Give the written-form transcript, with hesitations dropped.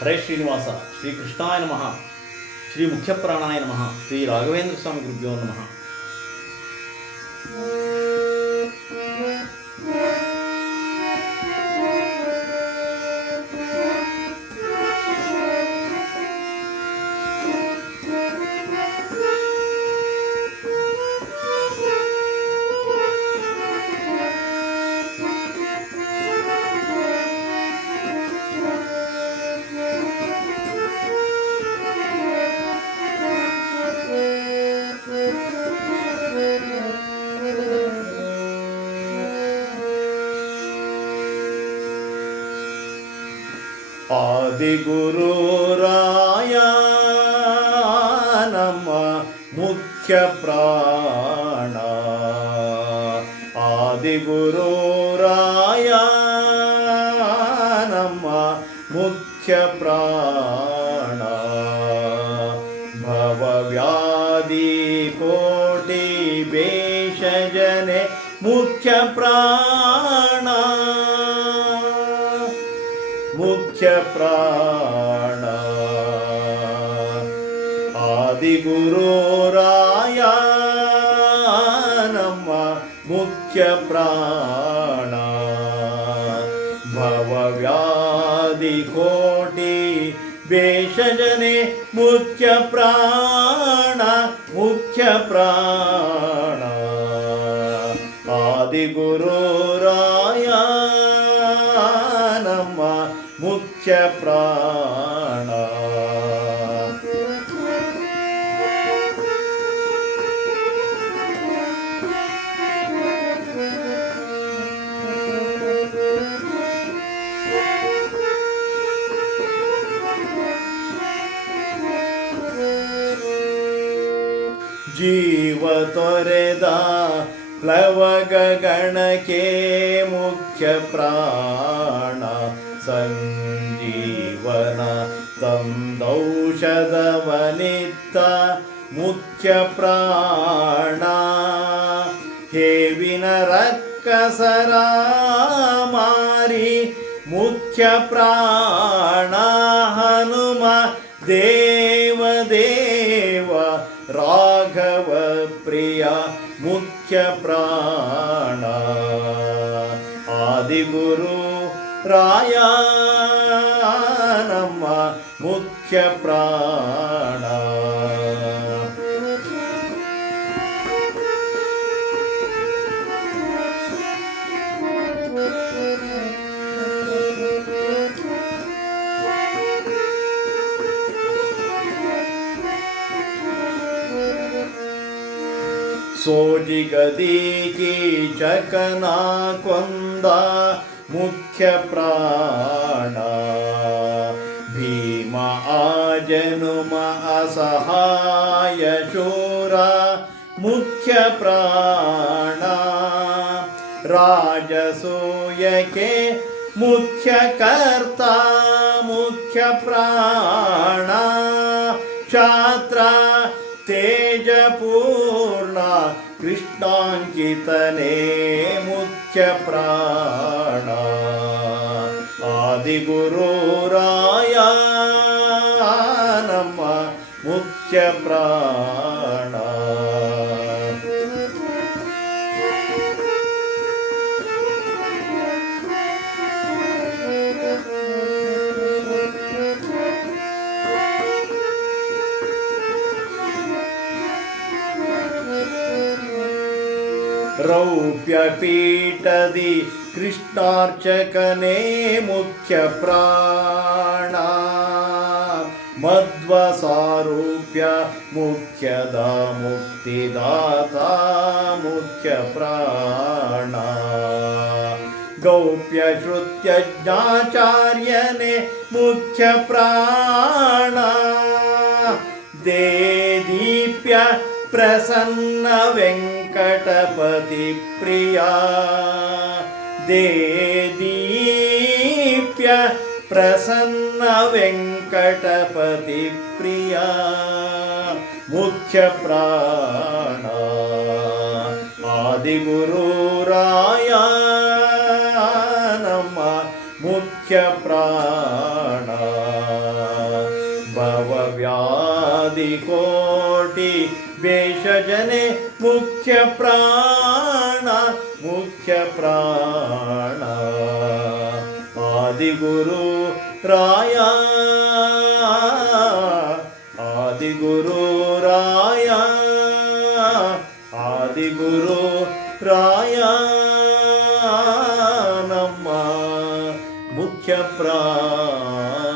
ಹರೇ ಶ್ರೀನಿವಾಸ. ಶ್ರೀ ಕೃಷ್ಣಾಯ ನಮಃ. ಶ್ರೀ ಮುಖ್ಯಪ್ರಾಣಾಯ ನಮಃ. ಶ್ರೀ ರಾಘವೇಂದ್ರ ಸ್ವಾಮಿ ಗುರುಭ್ಯೋ ನಮಃ. ಆದಿಗುರುರಾಯ ನಮ್ಮ ಮುಖ್ಯ ಪ್ರಾಣ. ಆದಿಗುರುರಾಯ ನಮ್ಮ ಮುಖ್ಯ ಪ್ರಾಣ. ಭವವ್ಯಾಧಿ ಕೋಟಿ ಭೇಷಜನೆ ಮುಖ್ಯ ಪ್ರಾಣ. ಮುಖ್ಯ ಪ್ರಾಣ. ಆದಿಗುರುರಾಯ ನಮ್ಮ ಮುಖ್ಯ ಪ್ರಾಣ. ಭವವ್ಯಾಧಿ ಕೋಟಿ ಭೇಷಜನೆ ಮುಖ್ಯ ಪ್ರಾಣ. ಮುಖ್ಯ ಪ್ರಾಣ. ಆದಿಗುರುರಾಯ ನಮ್ಮ ಮುಖ್ಯ ಪ್ರಾಣ. ಜೀವ ತೊರೆದ ಪ್ಲವಗ ಗಣಕ್ಕೆ ಮುಖ್ಯ ಪ್ರಾಣ. ಸಂಜೀವನ ತಂದೌಷಧವನಿತ್ತ ಮುಖ್ಯ ಪ್ರಾಣ. ಹೇವಿನ ರಕ್ಕಸರ ಮಾರಿ ಮುಖ್ಯ ಪ್ರಾಣ. ಹನುಮ ದೇವ ರಾಘವ ಪ್ರಿಯ ಮುಖ್ಯ ಪ್ರಾಣ. ಆದಿಗುರು ರಾಯ ನಮ್ಮ ಮುಖ್ಯ ಪ್ರಾಣ. ಸೋಜಿಗದಿ ಕೀಚಕನ ಕೊಂದ ಮುಖ್ಯ ಪ್ರಾಣ. ಭೀಮ ಆಜನುಮ ಅಸಹಾಯ ಶೂರ ಮುಖ್ಯ ಪ್ರಾಣ. ರಾಜಸೂಯಕ್ಕೆ ಮುಖ್ಯ ಕರ್ತ ಮುಖ್ಯ ಪ್ರಾಣ. ಕ್ಷಾತ್ರ ತೇಜಪೂರ್ಣ ಕೃಷ್ಣಾಂಕಿತನೇ ಮುಖ್ಯ ಪ್ರಾಣ. ಆದಿಗುರುರಾಯ ನಮ್ಮ ಮುಖ್ಯ ಪ್ರಾಣ. ರೌಪ್ಯ ಪೀಠದಿ ಕೃಷ್ಣಾರ್ಚಕನೇ ಮುಖ್ಯ ಪ್ರಾಣ. ಮಧ್ವ ಸಾರೂಪ್ಯ ಮುಖ್ಯದ ಮುಕ್ತಿದಾತ ಮುಖ್ಯ ಪ್ರಾಣ. ಗೌಪ್ಯ ಶ್ರುತ್ಯಜ್ಞಾಚಾರ್ಯನೇ ಮುಖ್ಯ ಪ್ರಾಣ. ದೇದೀಪ್ಯ ಪ್ರಸನ್ನ ವೆಂಕಟಪತಿ ಪ್ರಿಯ. ದೇದೀಪ್ಯ ಪ್ರಸನ್ನ ವೆಂಕಟಪತಿ ಪ್ರಿಯ ಮುಖ್ಯ ಪ್ರಾಣ. ಆದಿಗುರುರಾಯ ನಮ್ಮ ಮುಖ್ಯ ಪ್ರಾಣ. ಆದಿಕೋಟಿ ಭೇಷಜನೆ ಮುಖ್ಯ ಪ್ರಾಣ ಆದಿಗುರು ರಾಯ ಆದಿಗುರು ರಾಯ ಆದಿಗುರು ರಾಯ ನಮ್ಮ ಮುಖ್ಯ ಪ್ರಾಣ.